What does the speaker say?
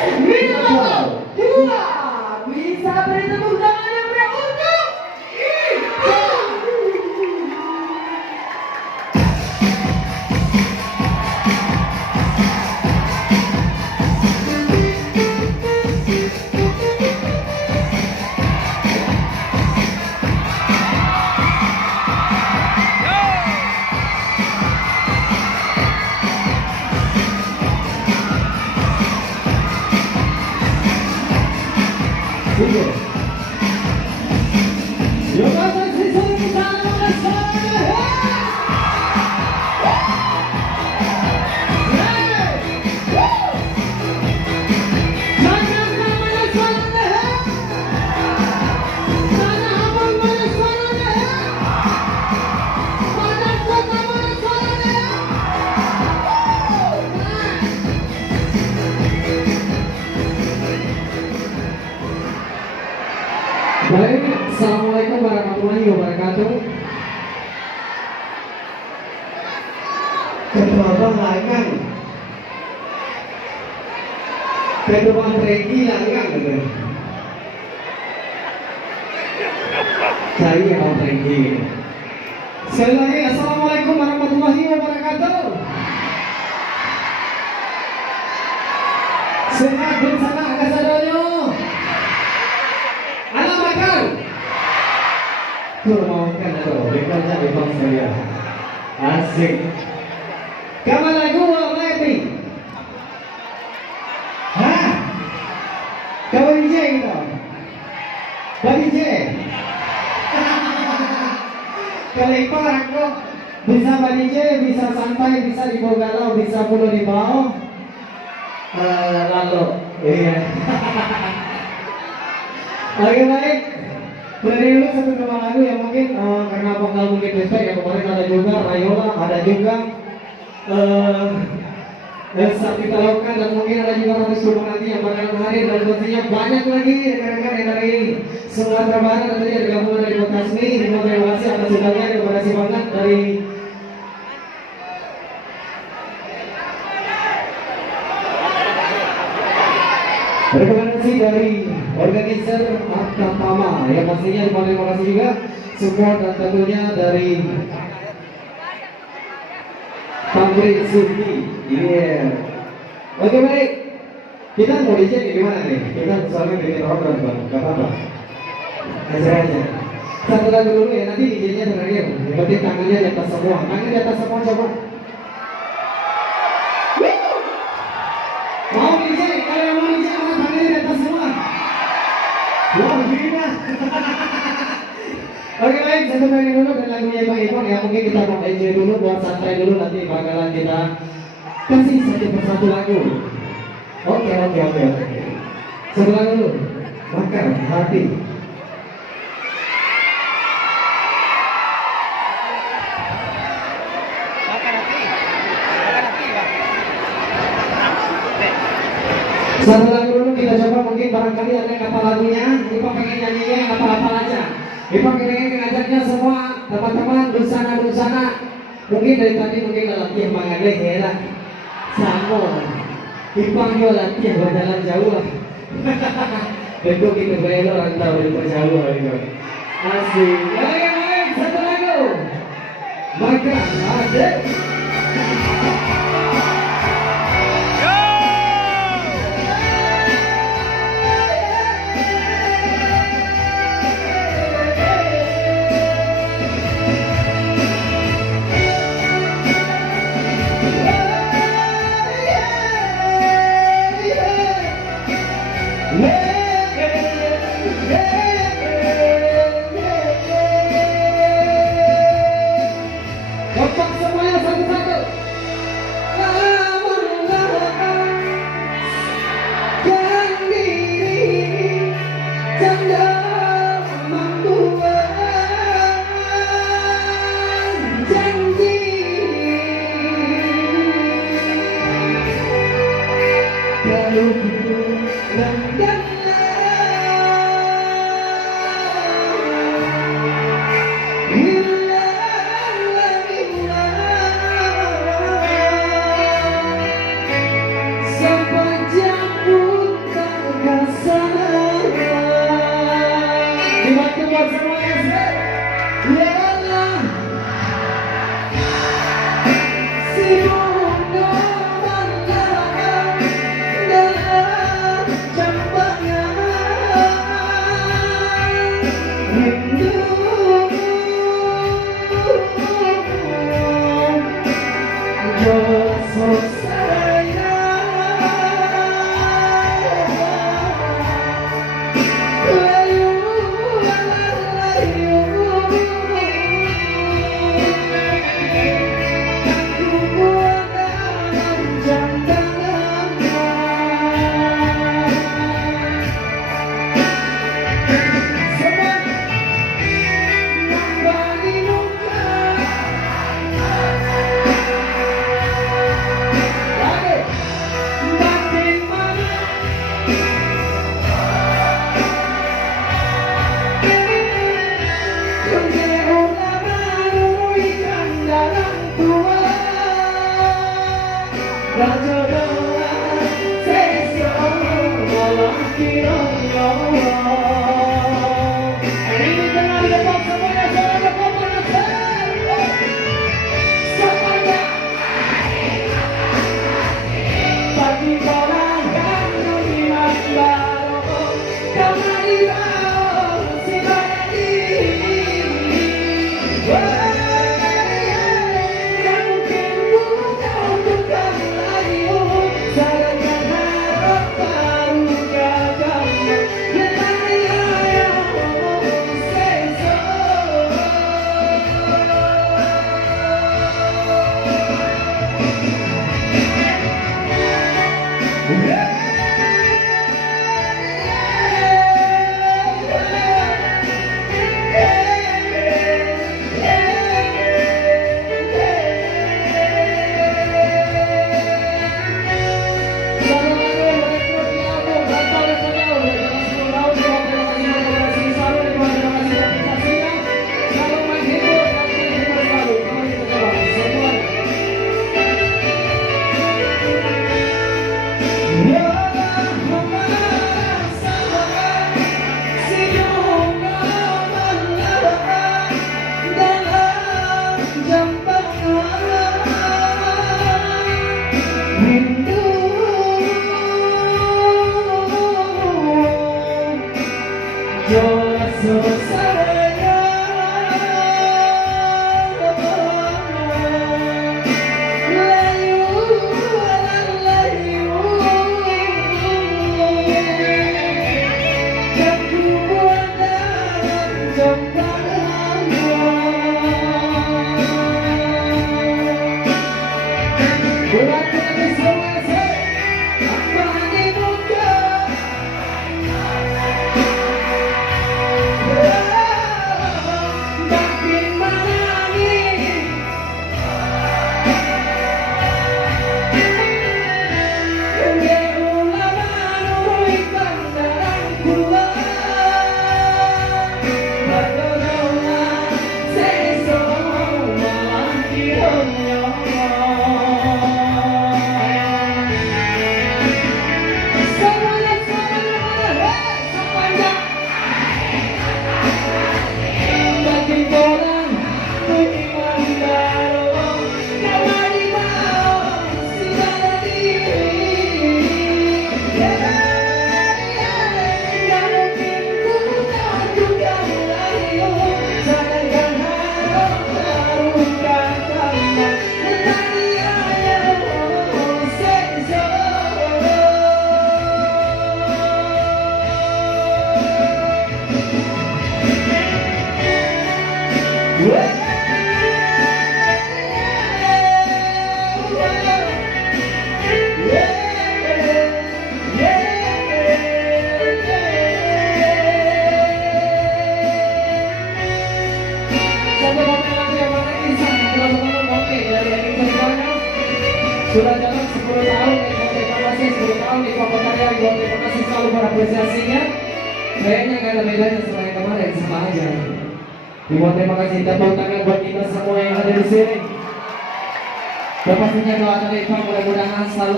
Minimal dua. Bisa beri tepuk tangan yang meriah untuk Ika. Baik, Assalamualaikum warahmatullahi wabarakatuh. Ketua Bangladesh, Ketua Regi Langang, saya Om Regi. Sekali lagi, Assalamualaikum warahmatullahi wabarakatuh. Sehat bersama kasadonyo. Tuh mau kan atau bekerja di bang saya asik. Kapan lagu lagi? Hah? Kamu DJ gitu? DJ? Kali aku bisa DJ, bisa santai, bisa dibawa galau, bisa mulu di bawah. Lalu, iya. Oke baik. Dari dulu satu nama lagu yang mungkin karena vokal mungkin respect ya, kemarin ada juga Rayola, ada juga Sakti Talokan, dan mungkin ada juga Roti Sulung nanti yang bakal hadir, dan tentunya banyak lagi rekan-rekan yang dari Sumatera Barat dan tadi ada gabungan dari Bekasmi. Terima kasih atas undangnya, terima kasih banget dari rekomendasi dari organizer Tama yang pastinya terima kasih juga support dan tentunya dari Tamrin Suki. Oke baik, kita mau DJ gimana nih? Kita soalnya bikin order bang, gak apa-apa. Aja. Satu lagu dulu ya, nanti DJ-nya terakhir. Yang penting tangannya di atas semua, tangannya di atas semua coba. Mau DJ, kalau yang mau DJ mana tangannya di atas semua. Wah gila. Oke baik, satu mainin dulu dan lagunya Bang Ipon ya. Mungkin kita mau enjoy dulu, buat santai dulu, nanti bakalan kita kasih satu persatu lagu. Oke. Satu lagu dulu, Bakar Hati. Satu lagu dulu kita coba, mungkin barangkali ada yang hafal lagunya. Ipon pengen nyanyinya yang hafal aja. Ipon pengen ngajaknya semua teman-teman dusana. Mungkin dari tadi mungkin gak latihan mengadek ya lah. Sama Ipon juga latihan buat jalan jauh lah. Bentuk itu belo rantau dari jauh gitu. Asik. Baik, satu lagu. Maka ada. Kompak semuanya satu-satu. Kan diri canda membuat janji. Kalau langgan sampai jambut mau si Badi. Tak mungkin ku kau tukang layu, salahkan harap baru gagal. Letari ayah say so. Sudah jalan 10 tahun, terima kasih 10 tahun di Kota Karya. Terima kasih selalu berapresiasinya. Kayaknya gak ada bedanya sama yang kemarin, sama aja. Terima kasih, tepuk tangan buat kita semua yang ada di sini. Dan pastinya doa dari Pak mudah-mudahan selalu